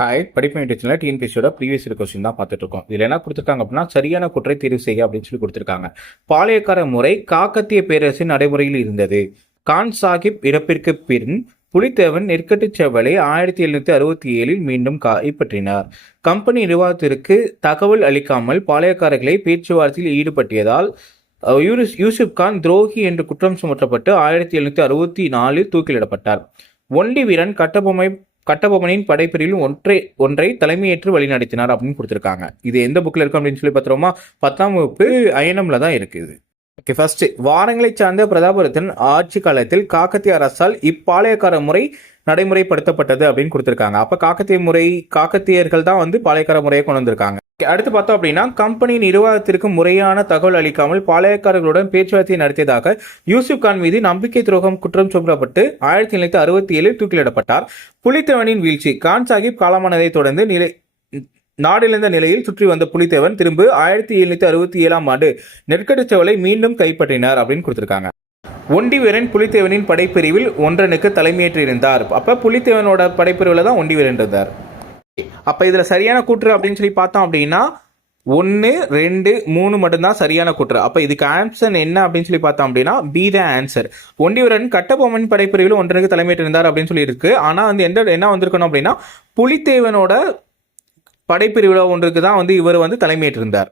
Hi, படிப்பு நிகழ்ச்சியில் டிஎன்பிஎஸ்சியோட previous year question தான் பார்த்துட்டு இருக்கோம். இதில் என்ன கொடுத்துருக்காங்க அப்படின்னா, சரியான குற்றை தேர்வு செய்ய அப்படின்னு சொல்லி கொடுத்துருக்காங்க. பாளையக்கார முறை காக்கத்திய பேரரசின் நடைமுறையில் இருந்தது. கான் சாஹிப் இறப்பிற்கு பின் புலித்தேவன் நெற்கட்டுச் செவலை 1767 மீண்டும் கைப்பற்றினார். கம்பெனி நிர்வாகத்திற்கு தகவல் அளிக்காமல் பாளையக்காரர்களை பேச்சுவார்த்தையில் ஈடுபட்டியதால் யூசுப் கான் துரோகி என்று குற்றம் சுமத்தப்பட்டு 1764 தூக்கிலிடப்பட்டார். ஒண்டி வீரன் கட்டபொம்மனின் படைப்பிரிவில் ஒன்றை தலைமையேற்று வழிநடத்தினார் அப்படின்னு கொடுத்துருக்காங்க. இது எந்த புக்கில் இருக்கும் அப்படின்னு சொல்லி பார்த்தோமா, 10ஆம் வகுப்பு அயனம்ல தான் இருக்குது. ஓகே, ஃபர்ஸ்ட் வாரங்களை சார்ந்த பிரதாபருத்தன் ஆட்சி காலத்தில் காக்கத்திய அரசால் இப்பாளையக்கார முறை நடைமுறைப்படுத்தப்பட்டது அப்படின்னு கொடுத்துருக்காங்க. அப்ப காக்கத்தியர்கள் தான் பாளையக்கார முறையை கொண்டு வந்திருக்காங்க. அடுத்து பார்த்தோம் அப்படின்னா, கம்பெனி நிர்வாகத்திற்கு முறையான தகவல் அளிக்காமல் பாளையக்காரர்களுடன் பேச்சுவார்த்தை நடத்தியதாக யூசுப் கான் மீது நம்பிக்கை துரோகம் குற்றம் சுமத்தப்பட்டு 1767 தூக்கிலிடப்பட்டார். புலித்தேவனின் வீழ்ச்சி. கான் சாஹிப் காலமானதை தொடர்ந்து நாடிழந்த நிலையில் சுற்றி வந்த புலித்தேவன் திரும்ப 1767 ஆண்டு நெற்கட்டுச்செவலை மீண்டும் கைப்பற்றினார் அப்படின்னு கொடுத்திருக்காங்க. ஒண்டி வீரன் புலித்தேவனின் படைப்பிரிவில் ஒன்றனுக்கு தலைமையேற்று இருந்தார். அப்ப புலித்தேவனோட படைப்பிரிவில் தான் ஒண்டி வீரன் இருந்தார். அப்ப இதுல சரியான கூற்று அப்படின்னு சொல்லி பார்த்தோம் அப்படின்னா 1, 2, 3 மட்டும்தான் சரியான கூற்று. அப்ப இதுக்கு ஆன்சர் என்ன அப்படின்னு சொல்லி பார்த்தோம் அப்படின்னா பி த ஆன்சர். ஒண்டிவரன் கட்டபொம்மன் படைப்பிரிவில் ஒன்றனுக்கு தலைமையேற்று இருந்தார் அப்படின்னு சொல்லி இருக்கு. ஆனா என்ன வந்திருக்கணும் அப்படின்னா புலித்தேவனோட படைப்பிரிவில் ஒன்றுக்கு தான் இவர் தலைமையேற்றிருந்தார்.